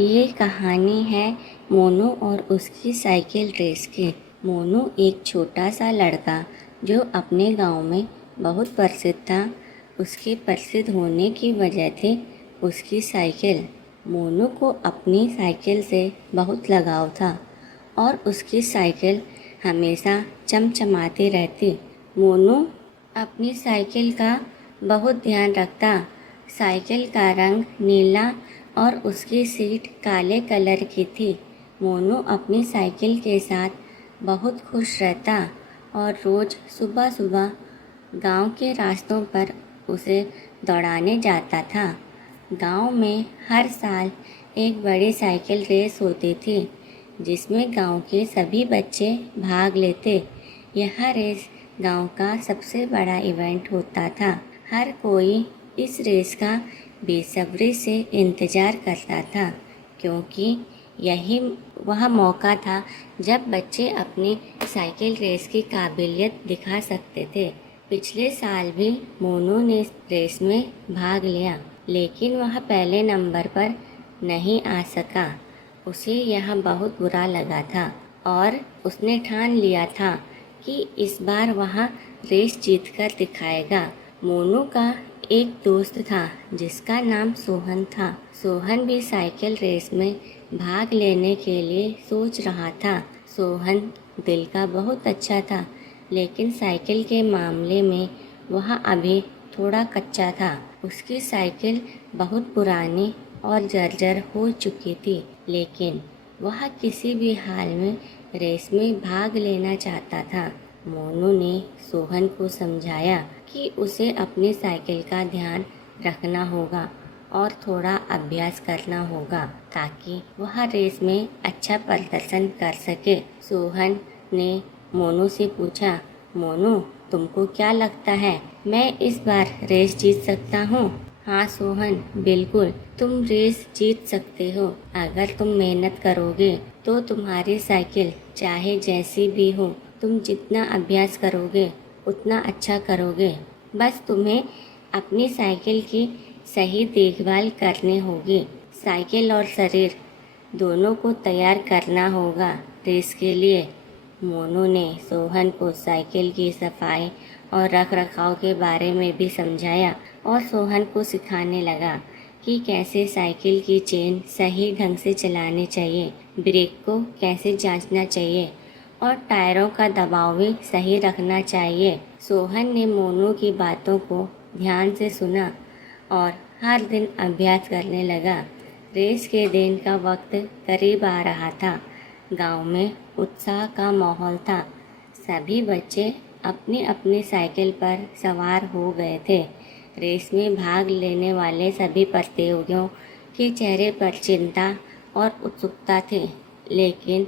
ये कहानी है मोनू और उसकी साइकिल रेस की। मोनू एक छोटा सा लड़का जो अपने गांव में बहुत प्रसिद्ध था। उसके प्रसिद्ध होने की वजह थी उसकी साइकिल। मोनू को अपनी साइकिल से बहुत लगाव था और उसकी साइकिल हमेशा चमचमाती रहती। मोनू अपनी साइकिल का बहुत ध्यान रखता। साइकिल का रंग नीला और उसकी सीट काले कलर की थी। मोनू अपनी साइकिल के साथ बहुत खुश रहता और रोज़ सुबह सुबह गांव के रास्तों पर उसे दौड़ाने जाता था। गांव में हर साल एक बड़ी साइकिल रेस होती थी जिसमें गांव के सभी बच्चे भाग लेते। यह रेस गांव का सबसे बड़ा इवेंट होता था। हर कोई इस रेस का बेसब्री से इंतज़ार करता था क्योंकि यही वह मौका था जब बच्चे अपनी साइकिल रेस की काबिलियत दिखा सकते थे। पिछले साल भी मोनू ने रेस में भाग लिया लेकिन वह पहले नंबर पर नहीं आ सका। उसे यह बहुत बुरा लगा था और उसने ठान लिया था कि इस बार वह रेस जीतकर दिखाएगा। मोनू का एक दोस्त था जिसका नाम सोहन था। सोहन भी साइकिल रेस में भाग लेने के लिए सोच रहा था। सोहन दिल का बहुत अच्छा था लेकिन साइकिल के मामले में वह अभी थोड़ा कच्चा था। उसकी साइकिल बहुत पुरानी और जर्जर हो चुकी थी लेकिन वह किसी भी हाल में रेस में भाग लेना चाहता था। मोनू ने सोहन को समझाया कि उसे अपनी साइकिल का ध्यान रखना होगा और थोड़ा अभ्यास करना होगा ताकि वह रेस में अच्छा प्रदर्शन कर सके। सोहन ने मोनू से पूछा, मोनू तुमको क्या लगता है मैं इस बार रेस जीत सकता हूँ? हाँ सोहन, बिल्कुल तुम रेस जीत सकते हो। अगर तुम मेहनत करोगे तो तुम्हारी साइकिल चाहे जैसी भी हो, तुम जितना अभ्यास करोगे उतना अच्छा करोगे। बस तुम्हें अपनी साइकिल की सही देखभाल करनी होगी। साइकिल और शरीर दोनों को तैयार करना होगा रेस के लिए। मोनू ने सोहन को साइकिल की सफाई और रखरखाव के बारे में भी समझाया और सोहन को सिखाने लगा कि कैसे साइकिल की चेन सही ढंग से चलानी चाहिए, ब्रेक को कैसे जांचना चाहिए और टायरों का दबाव भी सही रखना चाहिए। सोहन ने मोनू की बातों को ध्यान से सुना और हर दिन अभ्यास करने लगा। रेस के दिन का वक्त करीब आ रहा था। गांव में उत्साह का माहौल था। सभी बच्चे अपनी अपनी साइकिल पर सवार हो गए थे। रेस में भाग लेने वाले सभी प्रतियोगियों के चेहरे पर चिंता और उत्सुकता थी लेकिन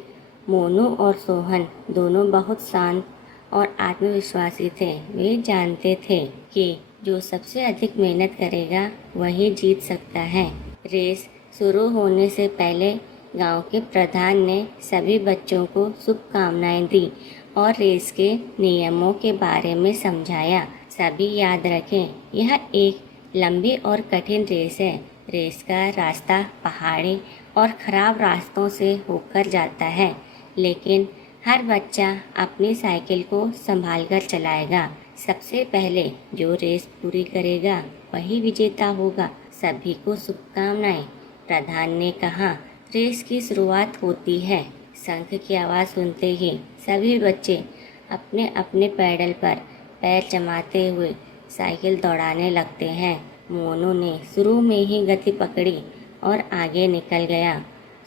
मोनू और सोहन दोनों बहुत शांत और आत्मविश्वासी थे। वे जानते थे कि जो सबसे अधिक मेहनत करेगा वही जीत सकता है। रेस शुरू होने से पहले गांव के प्रधान ने सभी बच्चों को शुभकामनाएं दी और रेस के नियमों के बारे में समझाया। सभी याद रखें, यह एक लंबी और कठिन रेस है। रेस का रास्ता पहाड़ी और खराब रास्तों से होकर जाता है लेकिन हर बच्चा अपनी साइकिल को संभालकर चलाएगा। सबसे पहले जो रेस पूरी करेगा वही विजेता होगा। सभी को शुभकामनाएं, प्रधान ने कहा। रेस की शुरुआत होती है। शंख की आवाज़ सुनते ही सभी बच्चे अपने अपने पैडल पर पैर जमाते हुए साइकिल दौड़ाने लगते हैं। मोनू ने शुरू में ही गति पकड़ी और आगे निकल गया।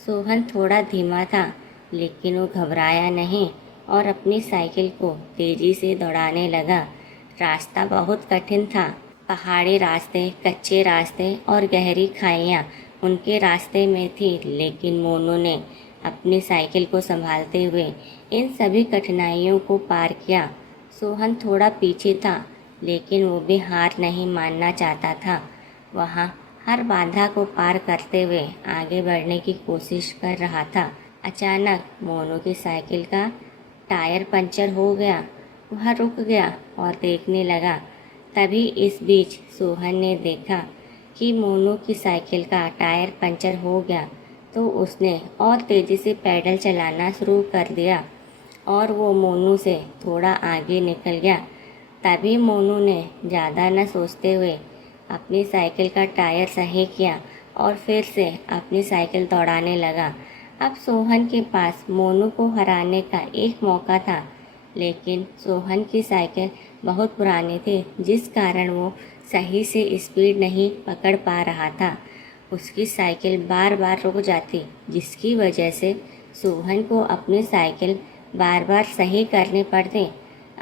सोहन थोड़ा धीमा था लेकिन वो घबराया नहीं और अपनी साइकिल को तेजी से दौड़ाने लगा। रास्ता बहुत कठिन था। पहाड़ी रास्ते, कच्चे रास्ते और गहरी खाइयाँ उनके रास्ते में थी लेकिन मोनू ने अपनी साइकिल को संभालते हुए इन सभी कठिनाइयों को पार किया। सोहन थोड़ा पीछे था लेकिन वो भी हार नहीं मानना चाहता था। वह हर बाधा को पार करते हुए आगे बढ़ने की कोशिश कर रहा था। अचानक मोनू की साइकिल का टायर पंचर हो गया। वह रुक गया और देखने लगा। तभी इस बीच सोहन ने देखा कि मोनू की साइकिल का टायर पंचर हो गया। तो उसने और तेज़ी से पैडल चलाना शुरू कर दिया और वो मोनू से थोड़ा आगे निकल गया। तभी मोनू ने ज़्यादा न सोचते हुए अपनी साइकिल का टायर सही किया और फिर से अपनी साइकिल दौड़ाने लगा। अब सोहन के पास मोनू को हराने का एक मौका था, लेकिन सोहन की साइकिल बहुत पुरानी थी, जिस कारण वो सही से स्पीड नहीं पकड़ पा रहा था। उसकी साइकिल बार बार रुक जाती, जिसकी वजह से सोहन को अपनी साइकिल बार बार सही करनी पड़ती।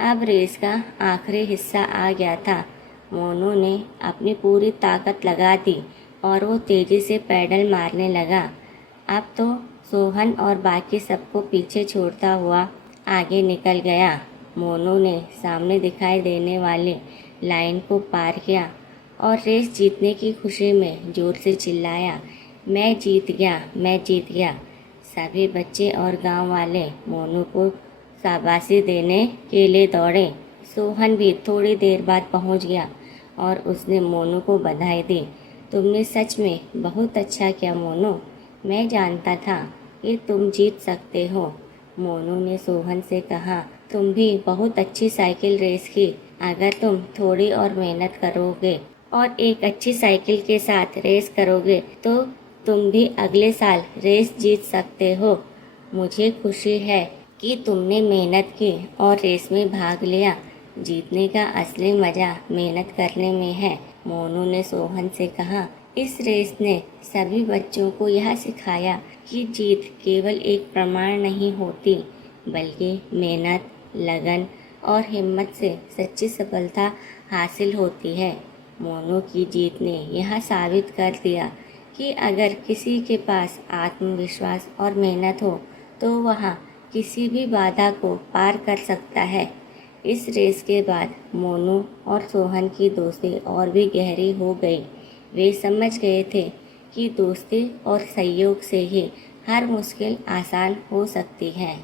अब रेस का आखिरी हिस्सा आ गया था। मोनू ने अपनी पूरी ताकत लगा दी और वो तेज़ी से पैडल मारने लगा। अब तो सोहन और बाकी सबको पीछे छोड़ता हुआ आगे निकल गया। मोनू ने सामने दिखाई देने वाली लाइन को पार किया और रेस जीतने की खुशी में ज़ोर से चिल्लाया, मैं जीत गया, मैं जीत गया। सभी बच्चे और गांव वाले मोनू को शाबाशी देने के लिए दौड़े। सोहन भी थोड़ी देर बाद पहुंच गया और उसने मोनू को बधाई दी। तुमने सच में बहुत अच्छा किया मोनू, मैं जानता था कि तुम जीत सकते हो। मोनू ने सोहन से कहा, तुम भी बहुत अच्छी साइकिल रेस की। अगर तुम थोड़ी और मेहनत करोगे और एक अच्छी साइकिल के साथ रेस करोगे तो तुम भी अगले साल रेस जीत सकते हो। मुझे खुशी है कि तुमने मेहनत की और रेस में भाग लिया। जीतने का असली मज़ा मेहनत करने में है, मोनू ने सोहन से कहा। इस रेस ने सभी बच्चों को यह सिखाया कि जीत केवल एक प्रमाण नहीं होती, बल्कि मेहनत, लगन और हिम्मत से सच्ची सफलता हासिल होती है। मोनू की जीत ने यह साबित कर दिया कि अगर किसी के पास आत्मविश्वास और मेहनत हो तो वह किसी भी बाधा को पार कर सकता है। इस रेस के बाद मोनू और सोहन की दोस्ती और भी गहरी हो गई। वे समझ गए थे कि दोस्ती और सहयोग से ही हर मुश्किल आसान हो सकती है।